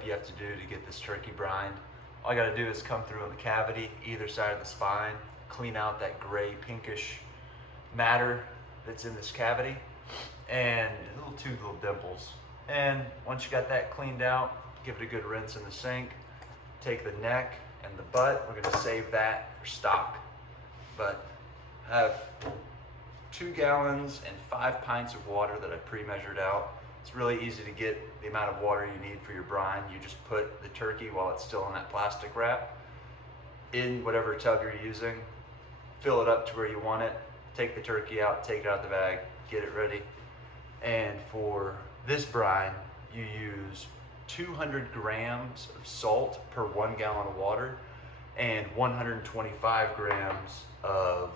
prep you have to do to get this turkey brined. All you gotta do is come through in the cavity, either side of the spine, clean out that gray pinkish matter that's in this cavity, and little dimples. And once you got that cleaned out, give it a good rinse in the sink. Take the neck and the butt, we're gonna save that for stock. But I have 2 gallons and 5 pints of water that I pre-measured out. It's really easy to get the amount of water you need for your brine. You just put the turkey while it's still in that plastic wrap in whatever tub you're using, fill it up to where you want it, take the turkey out, take it out of the bag, get it ready. And for this brine, you use 200 grams of salt per 1 gallon of water and 125 grams of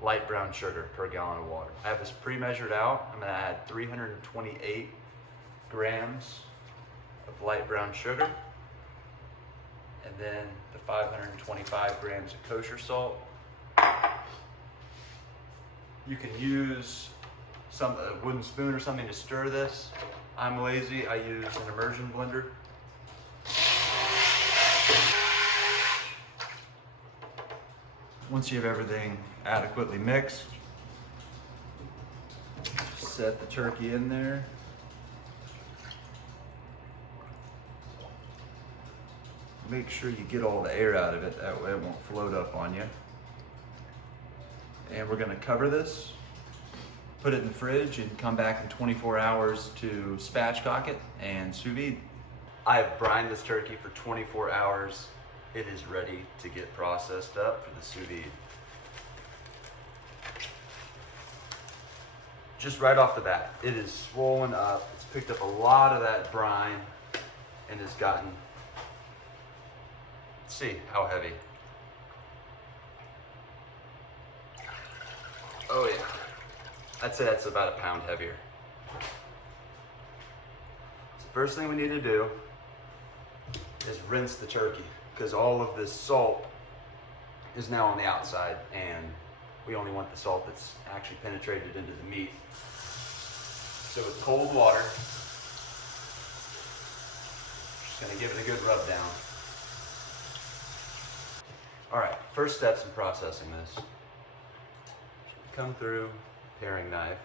light brown sugar per gallon of water. I have this pre-measured out. I'm gonna add 328 grams of light brown sugar and then the 525 grams of kosher salt. You can use a wooden spoon or something to stir this. I'm lazy, I use an immersion blender. Once you have everything adequately mixed, set the turkey in there. Make sure you get all the air out of it, that way it won't float up on you. And we're gonna cover this, put it in the fridge, and come back in 24 hours to spatchcock it and sous vide. I've brined this turkey for 24 hours. It is ready to get processed up for the sous vide. Just right off the bat, it is swollen up. It's picked up a lot of that brine and has gotten, let's see how heavy. Oh yeah, I'd say that's about a pound heavier. So the first thing we need to do is rinse the turkey, because all of this salt is now on the outside and we only want the salt that's actually penetrated into the meat. So with cold water, just gonna give it a good rub down. All right, first steps in processing this. Come through, paring knife.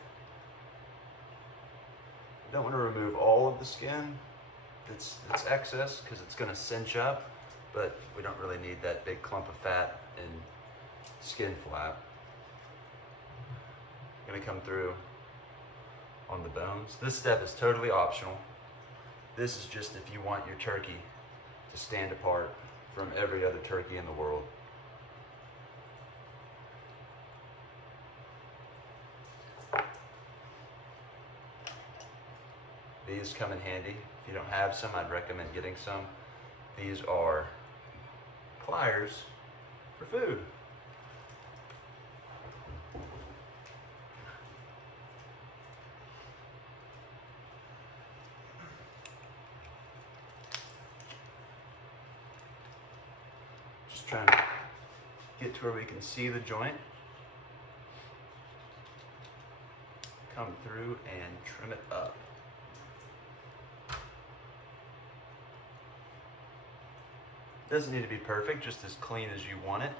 You don't want to remove all of the skin. It's excess because it's gonna cinch up, but we don't really need that big clump of fat and skin flap. I'm gonna come through on the bones. This step is totally optional. This is just if you want your turkey to stand apart from every other turkey in the world. These come in handy. If you don't have some, I'd recommend getting some. These are pliers for food. Just trying to get to where we can see the joint. Come through and trim it up. Doesn't need to be perfect, just as clean as you want it.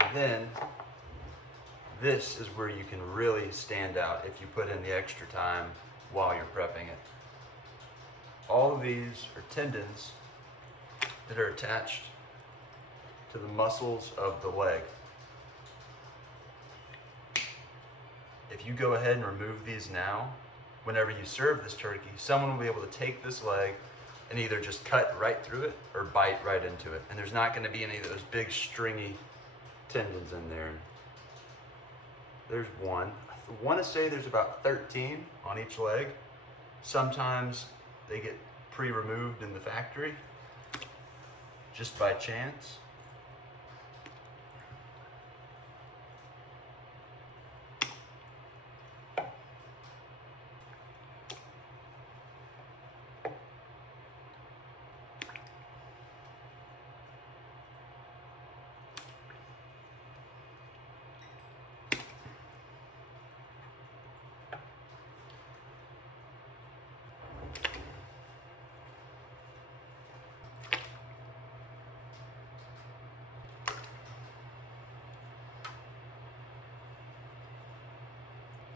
And then, this is where you can really stand out if you put in the extra time while you're prepping it. All of these are tendons that are attached to the muscles of the leg. If you go ahead and remove these now, whenever you serve this turkey, someone will be able to take this leg and either just cut right through it or bite right into it. And there's not going to be any of those big stringy tendons in there. There's one. I want to say there's about 13 on each leg. Sometimes they get pre-removed in the factory just by chance.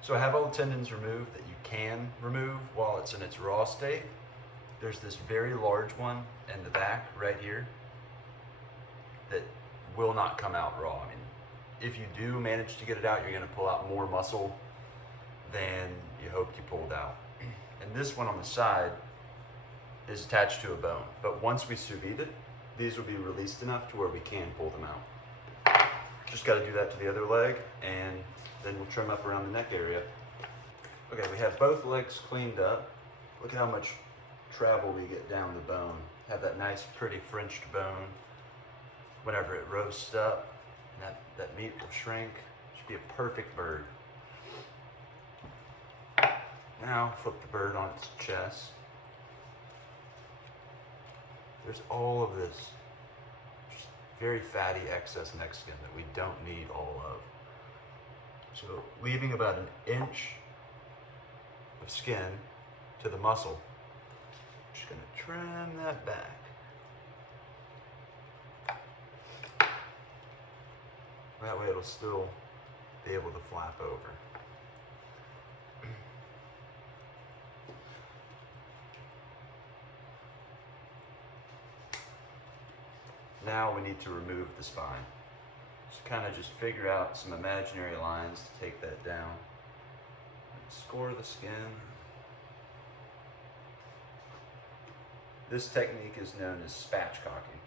So I have all the tendons removed that you can remove while it's in its raw state. There's this very large one in the back right here that will not come out raw. I mean, if you do manage to get it out, you're gonna pull out more muscle than you hoped you pulled out. And this one on the side is attached to a bone. But once we sous vide it, these will be released enough to where we can pull them out. Just gotta do that to the other leg, and then we'll trim up around the neck area. Okay, we have both legs cleaned up. Look at how much travel we get down the bone. Have that nice, pretty Frenched bone. Whenever it roasts up, and that meat will shrink. Should be a perfect bird. Now, flip the bird on its chest. There's all of this just very fatty excess neck skin that we don't need all of. So leaving about an inch of skin to the muscle. Just gonna trim that back. That way it'll still be able to flap over. Now we need to remove the spine. So kind of just figure out some imaginary lines to take that down. Score the skin. This technique is known as spatchcocking.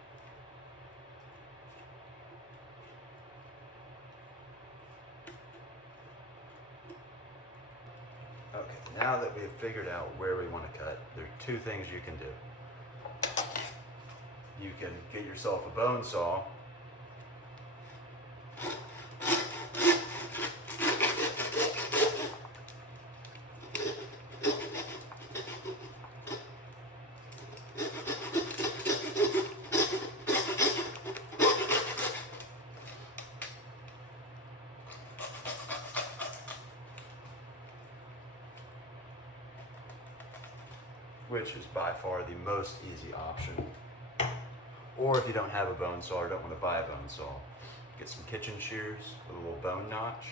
Okay, now that we've figured out where we want to cut, there are two things you can do. You can get yourself a bone saw. Which is by far the most easy option. Or if you don't have a bone saw or don't want to buy a bone saw, get some kitchen shears with a little bone notch.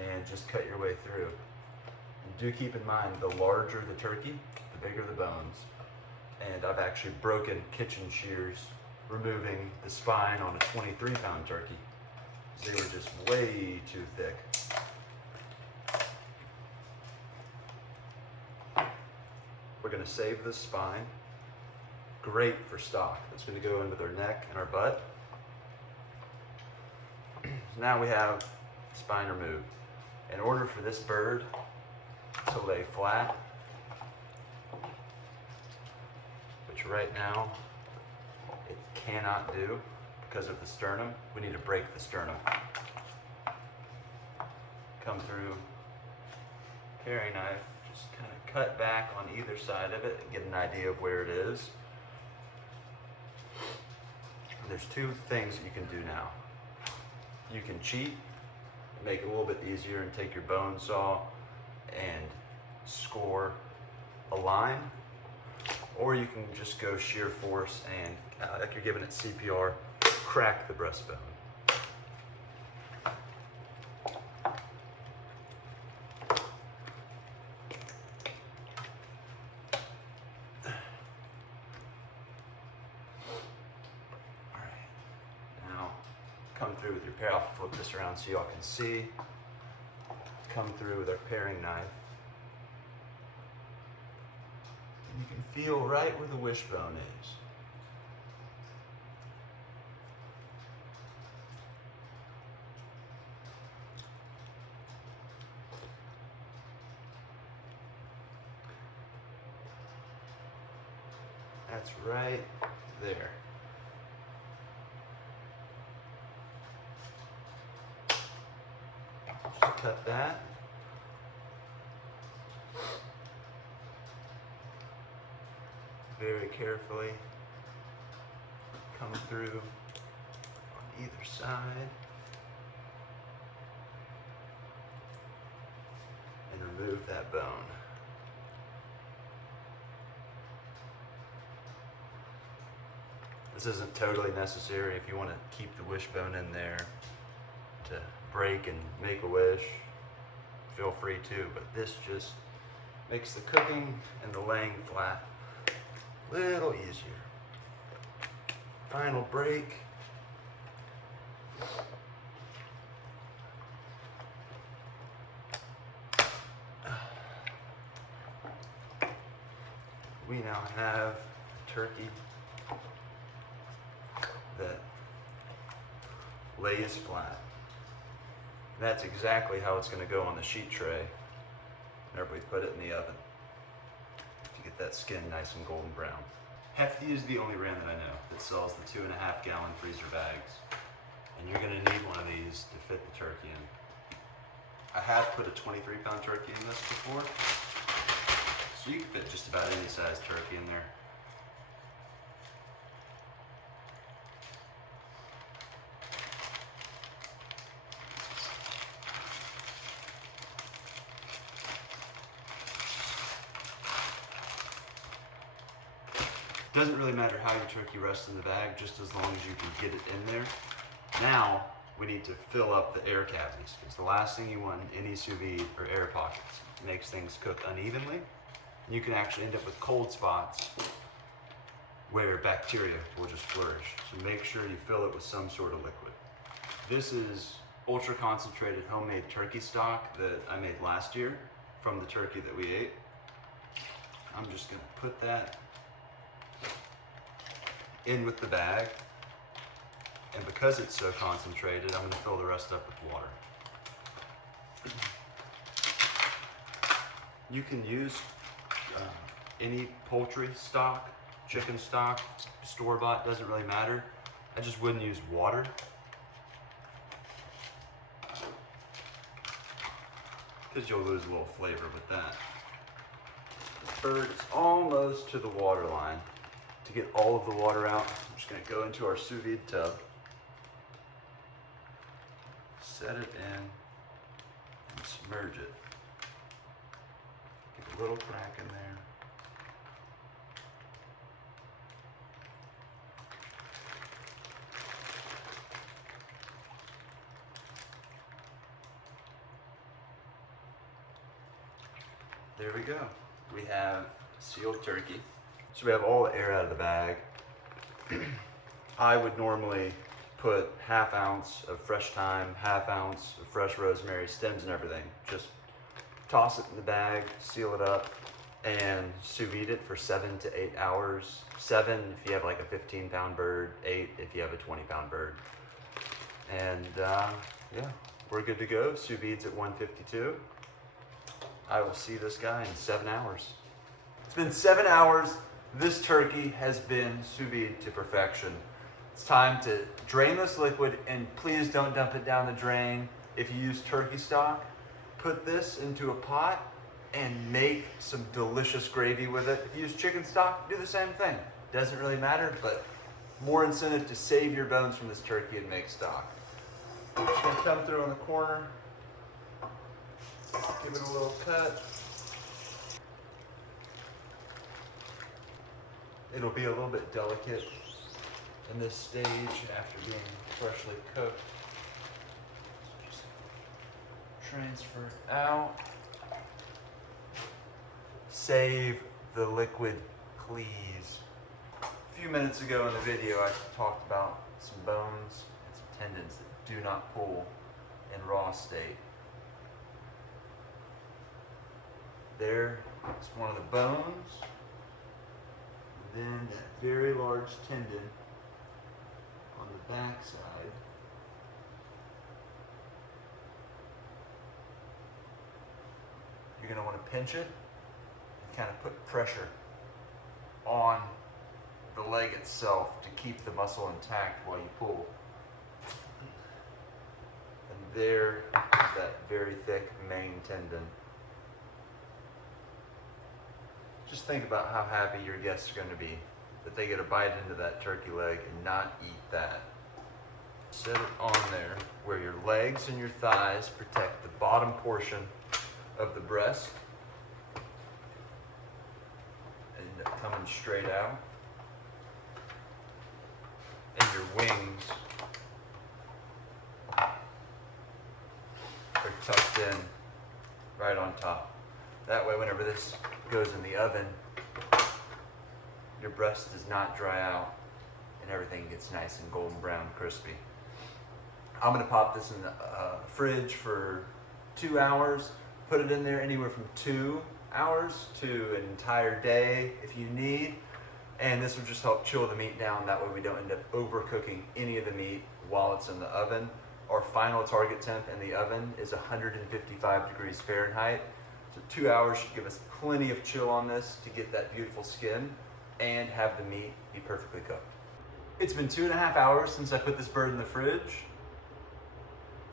And just cut your way through. And do keep in mind, the larger the turkey, the bigger the bones. And I've actually broken kitchen shears removing the spine on a 23-pound turkey. They were just way too thick. We're going to save this spine. Great for stock. That's going to go into their neck and our butt. So now we have spine removed. In order for this bird to lay flat, which right now it cannot do because of the sternum, we need to break the sternum. Come through paring knife. Just kind of cut back on either side of it and get an idea of where it is. There's two things that you can do now. You can cheat, make it a little bit easier and take your bone saw and score a line, or you can just go sheer force and, like you're giving it CPR, crack the breastbone. Come through with your pair. I'll flip this around so y'all can see. Come through with our paring knife. And you can feel right where the wishbone is. That's right there. Cut that. Very carefully come through on either side and remove that bone. This isn't totally necessary. If you want to keep the wishbone in there to break and make a wish, feel free to, but this just makes the cooking and the laying flat a little easier. Final break. We now have turkey that lays flat. That's exactly how it's going to go on the sheet tray whenever we put it in the oven to get that skin nice and golden brown. Hefty is the only brand that I know that sells the 2.5 gallon freezer bags, and you're going to need one of these to fit the turkey in. I have put a 23-pound turkey in this before, so you can fit just about any size turkey in there. Doesn't really matter how your turkey rests in the bag, just as long as you can get it in there. Now, we need to fill up the air cavities, because the last thing you want in any sous vide are air pockets. It makes things cook unevenly, and you can actually end up with cold spots where bacteria will just flourish. So make sure you fill it with some sort of liquid. This is ultra concentrated homemade turkey stock that I made last year from the turkey that we ate. I'm just gonna put that in with the bag, and because it's so concentrated, I'm going to fill the rest up with water. You can use any poultry stock, chicken stock, store-bought, doesn't really matter. I just wouldn't use water. Because you'll lose a little flavor with that. The bird is almost to the water line. To get all of the water out, I'm just going to go into our sous vide tub, set it in, and submerge it. Get a little crack in there. There we go. We have sealed turkey. So we have all the air out of the bag. I would normally put 1/2 ounce of fresh thyme, 1/2 ounce of fresh rosemary, stems and everything. Just toss it in the bag, seal it up, and sous vide it for 7 to 8 hours. 7 if you have like a 15-pound bird, 8 if you have a 20-pound bird. And yeah, we're good to go. Sous vide's at 152. I will see this guy in 7 hours. It's been 7 hours. This turkey has been sous vide to perfection. It's time to drain this liquid, and please don't dump it down the drain. If you use turkey stock, put this into a pot and make some delicious gravy with it. If you use chicken stock, do the same thing. Doesn't really matter, but more incentive to save your bones from this turkey and make stock. Just gonna come through on the corner, give it a little cut. It'll be a little bit delicate in this stage after being freshly cooked. Just transfer it out. Save the liquid, please. A few minutes ago in the video, I talked about some bones and some tendons that do not pull in raw state. There is one of the bones. Then that very large tendon on the back side. You're going to want to pinch it and kind of put pressure on the leg itself to keep the muscle intact while you pull. And there is that very thick main tendon. Just think about how happy your guests are going to be that they get a bite into that turkey leg and not eat that. Set it on there where your legs and your thighs protect the bottom portion of the breast. End up coming straight out. your wings are tucked in right on top. That way, whenever this goes in the oven, your breast does not dry out and everything gets nice and golden brown, crispy. I'm gonna pop this in the fridge for 2 hours, put it in there anywhere from 2 hours to an entire day if you need. And this will just help chill the meat down. That way we don't end up overcooking any of the meat while it's in the oven. Our final target temp in the oven is 155 degrees Fahrenheit. So 2 hours should give us plenty of chill on this to get that beautiful skin and have the meat be perfectly cooked. It's been 2.5 hours since I put this bird in the fridge.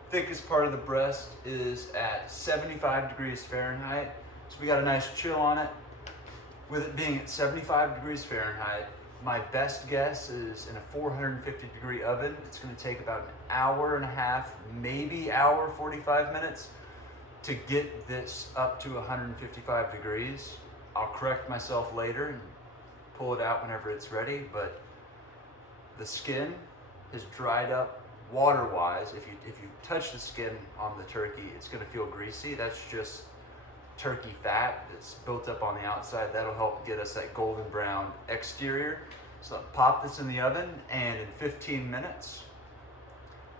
Thickest part of the breast is at 75 degrees Fahrenheit. So we got a nice chill on it. With it being at 75 degrees Fahrenheit, my best guess is in a 450 degree oven, it's gonna take about an hour and a half, maybe hour, 45 minutes to get this up to 155 degrees. I'll correct myself later and pull it out whenever it's ready, but the skin has dried up water-wise. If you touch the skin on the turkey, it's gonna feel greasy. That's just turkey fat that's built up on the outside. That'll help get us that golden brown exterior. So pop this in the oven, and in 15 minutes,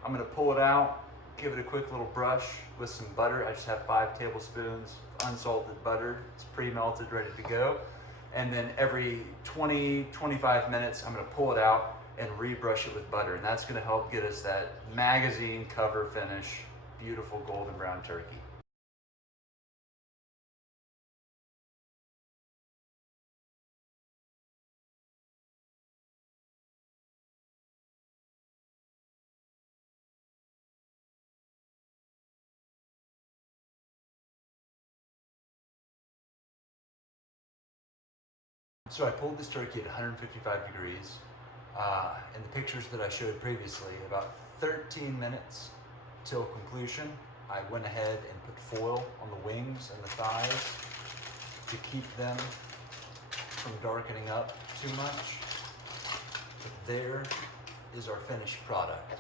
I'm gonna pull it out, give it a quick little brush with some butter. I just have 5 tablespoons of unsalted butter. It's pre-melted, ready to go. And then every 20-25 minutes, I'm gonna pull it out and rebrush it with butter. And that's gonna help get us that magazine cover finish, beautiful golden brown turkey. So I pulled this turkey at 155 degrees. In the pictures that I showed previously, about 13 minutes till completion, I went ahead and put foil on the wings and the thighs to keep them from darkening up too much. But there is our finished product.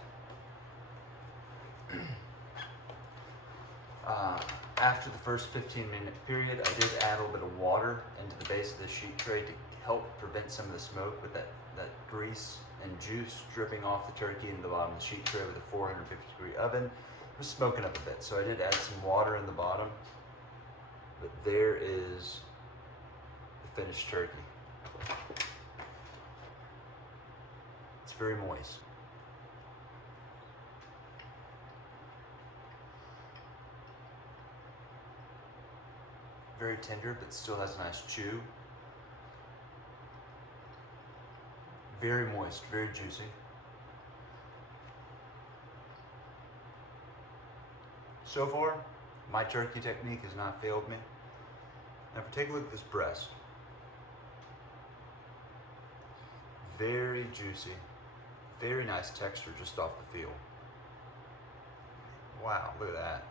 After the first 15-minute period, I did add a little bit of water into the base of the sheet tray to help prevent some of the smoke with that grease and juice dripping off the turkey into the bottom of the sheet tray with a 450 degree oven. It was smoking up a bit, so I did add some water in the bottom. But there is the finished turkey. It's very moist. Very tender, but still has a nice chew. Very moist, very juicy. So far, my turkey technique has not failed me. Now, if we take a look at this breast, very juicy, very nice texture just off the feel. Wow, look at that.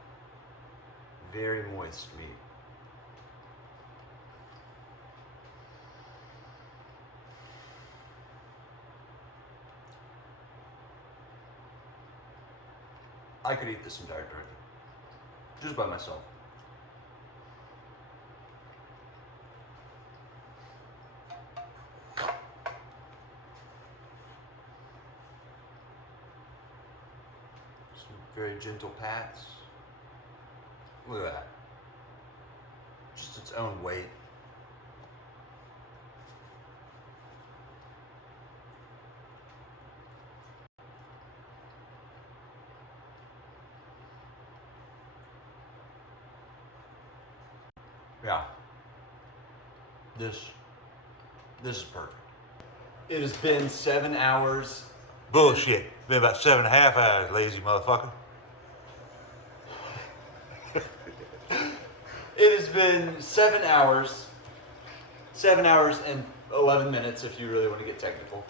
Very moist meat. I could eat this entire turkey, just by myself. Some very gentle pats. Look at that. Just its own weight. Yeah, this is perfect. It has been 7 hours. Bullshit. Been about 7.5 hours, lazy motherfucker. It has been 7 hours and 11 minutes if you really want to get technical.